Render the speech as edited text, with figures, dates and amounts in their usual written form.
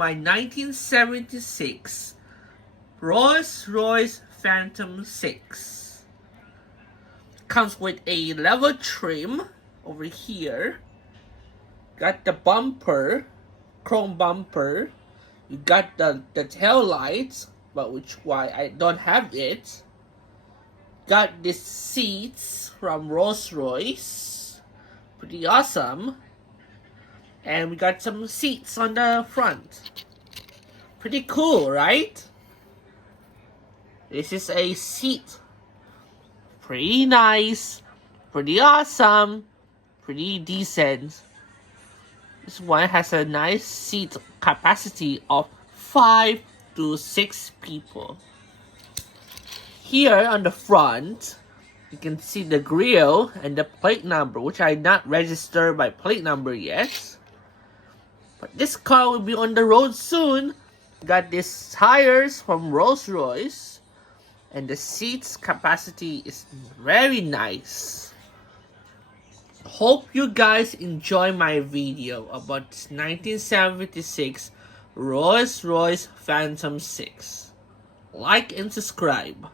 my 1976 Rolls Royce Phantom V. Comes with a leather trim over here. Got the bumper, chrome bumper. You got the tail lights, but why I don't have it. Got the seats from Rolls Royce. Pretty awesome. And we got some seats on the front. Pretty cool, right? This is a seat. Pretty nice. Pretty awesome. Pretty decent. This one has a nice seat capacity of 5 to 6 people. Here on the front, you can see the grille and the plate number, which I not registered by plate number yet. But this car will be on the road soon. Got these tires from Rolls Royce. And the seats capacity is very nice. Hope you guys enjoy my video about 1976 Rolls Royce Phantom V. Like and subscribe.